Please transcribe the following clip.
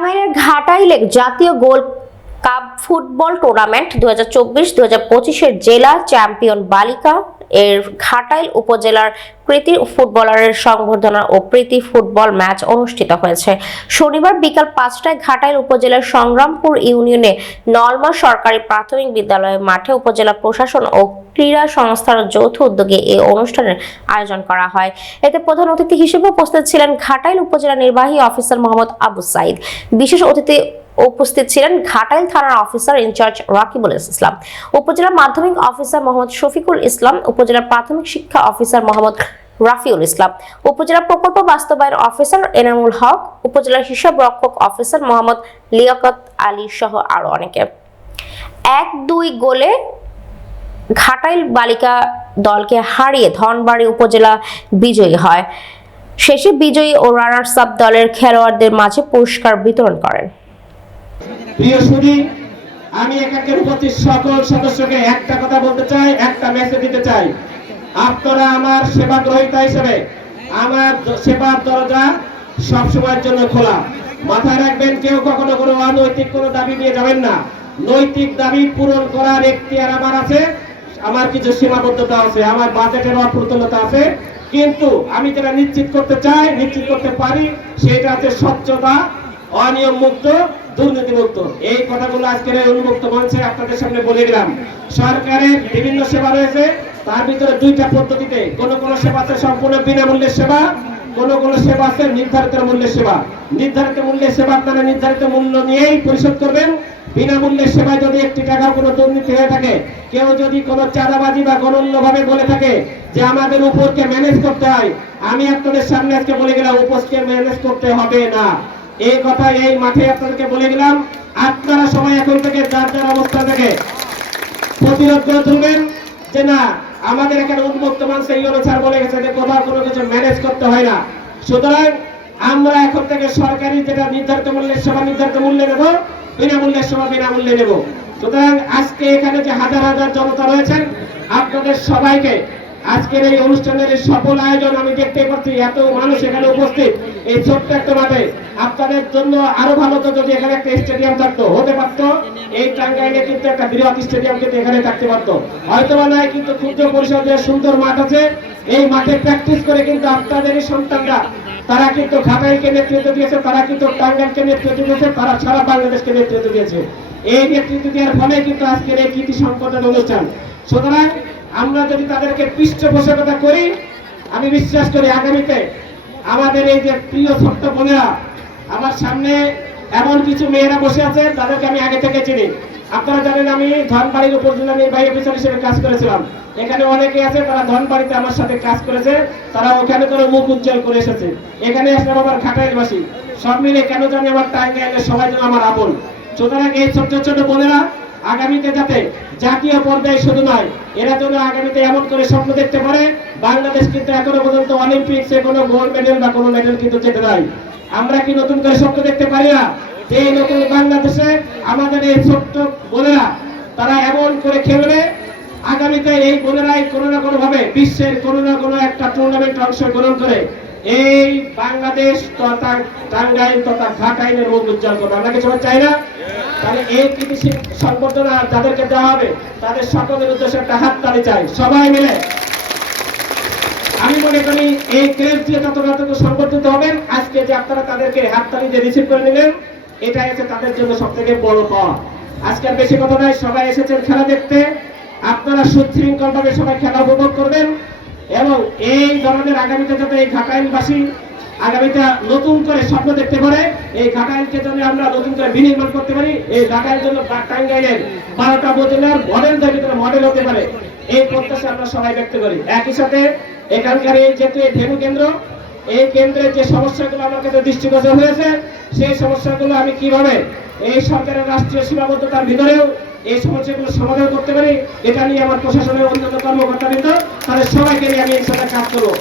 টাঙ্গাইলের ঘাটাইলে জাতীয় gold cup football tournament 2024-2025 জেলা চ্যাম্পিয়ন বালিকা এর ঘাটাইল উপজেলার কৃতি ফুটবলারের সংবর্ধনা ও প্রীতি ফুটবল ম্যাচ অনুষ্ঠিত হয়েছে। শনিবার বিকাল 5টায় ঘাটাইল উপজেলার সংগ্রামপুর ইউনিয়নে নলমা সরকারি প্রাথমিক বিদ্যালয়ের মাঠে উপজেলা প্রশাসন ও ক্রীড়া সংস্থার যৌথ উদ্যোগে এই অনুষ্ঠানের আয়োজন করা হয়। এতে প্রধান অতিথি হিসেবে উপস্থিত ছিলেন ঘাটাইল উপজেলা নির্বাহী অফিসার মোহাম্মদ আবু সাইদ। বিশেষ অতিথি উপস্থিত ছিলেন ঘাটাইল থানার অফিসার ইনচার্জ রাকিবুল ইসলাম, উপজেলা মাধ্যমিক অফিসার মোহাম্মদ শফিকুল ইসলাম, উপজেলা প্রাথমিক শিক্ষা অফিসার মোহাম্মদ রাফিউল ইসলাম, উপজেলা প্রকল্প বাস্তবায়ন অফিসার এনামুল হক, উপজেলা হিসাব রক্ষক অফিসার মোহাম্মদ লিয়াকত আলী সহ আরো অনেকে। 1-2 গোলে ঘাটাইল বালিকা দলকে হারিয়ে ধনবাড়ী উপজেলা বিজয়ী হয়। শেষে বিজয়ী ও রানার্স আপ দলের খেলোয়াড়দের মাঝে পুরস্কার বিতরণ করেন। প্রিয় সুধী, আমি এখানকার উপস্থিত সকল সদস্যকে একটা কথা বলতে চাই, একটা মেসেজ দিতে চাই। আপনারা আমার সেবা গ্রহীতা হিসেবে আমার সেবার দরজা সবসময়ের জন্য খোলা। মাথায় রাখবেন, কেউ কখনো কোনো অনৈতিক কোনো দাবি নিয়ে যাবেন না। নৈতিক দাবি পূরণ করার এখতিয়ার আমার আছে, আমার কিছু সীমাবদ্ধতা আছে, আমার বাজেটের অপ্রতুলতা আছে, কিন্তু আমি যেটা নিশ্চিত করতে চাই, নিশ্চিত করতে পারি, সেটা হচ্ছে স্বচ্ছতা, অনিয়ম মুক্ত, দুর্নীতি মুক্ত। এই কথাগুলো আজকের এই উন্মুক্ত মঞ্চে আপনাদের সামনে বলে দিলাম। সরকারের বিভিন্ন সেবা রয়েছে, তার ভিতরে 2টা পদ্ধতিতে। কোন কোন সেবা আছে সম্পূর্ণ বিনামূল্যের সেবা, কোন কোন সেবা আছে নির্ধারিত মূল্যের সেবা। নির্ধারিত মূল্যের সেবা আপনারা নির্ধারিত মূল্য নিয়েই পরিশোধ করবেন। বিনামূল্যের সেবায় যদি 1 টাকাও কোনো দুর্নীতি হয়ে থাকে, কেউ যদি কোনো চাঁদাবাজি বা গণন্যভাবে বলে থাকে যে আমাদের উপরকে ম্যানেজ করতে হয়, আমি আপনাদের সামনে আজকে বলে গেলাম, উপরকে ম্যানেজ করতে হবে না। এই কথা এই মাঠে আপনাদেরকে বলে গেলাম। আপনারা সবাই এখন থেকে যার যার অবস্থা থেকে প্রতিরোধ করে তুলবেন যে না, আমাদের এখানে উন্মুক্ত মঞ্চে ইউনো স্যার বলে গেছে যে কোথাও কোনো কিছু ম্যানেজ করতে হয় না। সুতরাং আমরা এখন থেকে সরকারি যেটা নির্ধারিত মূল্যের সেবা নির্ধারিত মূল্যে নেব, বিনামূল্যের সেবা বিনামূল্যে নেব। সুতরাং আজকে এখানে যে হাজার হাজার জনতা রয়েছেন, আপনাদের সবাইকে আজকের এই অনুষ্ঠানের এই সফল আয়োজন আমি দেখতে পাচ্ছি, এত মানুষ এখানে উপস্থিত এই ছোট্ট একটা মাঠে। আপনাদের জন্য আরো ভালো তো যদি এখানে একটা স্টেডিয়াম থাকতো, হতে পারতো। এই টাঙ্গাইলে কিন্তু একটা বৃহৎ স্টেডিয়াম কিন্তু এখানে থাকতে পারতো, হয়তো বা নয়, কিন্তু ক্ষুদ্র পরিসরে সুন্দর মাঠ আছে। এই মাঠে প্র্যাকটিস করে কিন্তু আপনাদেরই সন্তানরা, তারা কিন্তু ঘাটাইলকে নেতৃত্ব দিয়েছে, তারা কিন্তু টাঙ্গাইলকে নেতৃত্ব দিয়েছে, তারা সারা বাংলাদেশকে নেতৃত্ব দিয়েছে। এই নেতৃত্ব দেওয়ার ফলে কিন্তু আজকের এই কৃতি সম্পন্ন অনুষ্ঠান। সুতরাং আমরা যদি তাদেরকে পৃষ্ঠপোষকতা করি, আমি বিশ্বাস করি আগামীতে আমাদের এই যে প্রিয় ছোট্ট বোনেরা, আমার সামনে এমন কিছু মেয়েরা বসে আছে, তাদেরকে আমি আগে থেকে চিনি। আপনারা জানেন আমি ধনবাড়ির উপজেলা নির্বাহী অফিসার হিসেবে কাজ করেছিলাম। এখানে অনেকে আছে, তারা ধনবাড়িতে আমার সাথে কাজ করেছে, তারা ওখানে করে মুখ উজ্জ্বল করে এসেছে। এখানে আসলাম আমার ঘাটাইলবাসী, সব মিলে কেন জানি আমার টাঙ্গাইলের সবাই যেন আমার আপন। সুতরাং এই ছোট্ট ছোট বোনেরা আগামীতে যাতে জাতীয় পর্যায়ে শুধু নয়, এরা যেন আগামীতে এমন করে স্বপ্ন দেখতে পারে। বাংলাদেশ কিন্তু এখনো পর্যন্ত অলিম্পিক্সে কোনো গোল্ড মেডেল বা কোনো মেডেল কিন্তু যেতে নাই। আমরা কি নতুন করে স্বপ্ন দেখতে পারি না যে এই নতুন বাংলাদেশে আমাদের এই ছোট্ট বোনেরা তারা এমন করে খেলবে, আগামীতে এই বোনেরাই কোনো না কোনো ভাবে বিশ্বের কোনো না কোনো একটা টুর্নামেন্টে অংশগ্রহণ করে এই বাংলাদেশ তথা টাঙ্গাইল তথা ঘাটাইলের মুখ উজ্জ্বল করবে। আমরা কি সবাই চাই না? তাহলে এই কৃতি সম্বর্ধনা যাদেরকে দেওয়া হবে, তাদের সকলের উদ্দেশ্যে একটা হাততালি চাই, সবাই মিলে। আমি মনে করি এই ক্রেজ দিয়ে ততটুকু সম্বর্ধিত হবেন। আজকে যে আপনারা তাদেরকে হাততালি দিয়ে রিসিভ করে নিলেন, এটাই হচ্ছে তাদের জন্য সব থেকে বড় পাওয়া। আজকে আর বেশি কথা নাই, সবাই এসেছেন খেলা দেখতে। আপনারা সুশৃঙ্খল ভাবে সবাই খেলা উপভোগ করবেন এবং এই ধরনের আগামীতে যাতে এই ঘাটাইলবাসী আগামীতে নতুন করে স্বপ্ন দেখতে পারে, এই ঘাটাইলকে জন্য আমরা নতুন করে বিনির্মাণ করতে পারি, এই ঘাটাইল জন্য টাঙ্গাইলের 12টা উপজেলার মডেলদের ভিতরে মডেল হতে পারে, এই প্রত্যাশা আমরা সবাই ব্যক্ত করি। একই সাথে এখানকার এই যেহেতু এই ধেনু কেন্দ্র, এই কেন্দ্রের যে সমস্যাগুলো আমার কাছে দৃষ্টিগোচর হয়েছে, সেই সমস্যাগুলো আমি কিভাবে এই সরকারের রাষ্ট্রীয় সীমাবদ্ধতার ভিতরেও এই সমস্যাগুলো সমাধান করতে পারি, এটা নিয়ে আমার প্রশাসনের অন্যান্য কর্মকর্তাবৃন্দ, তাদের সবাইকে নিয়ে আমি এই সাথে কাজ করবো।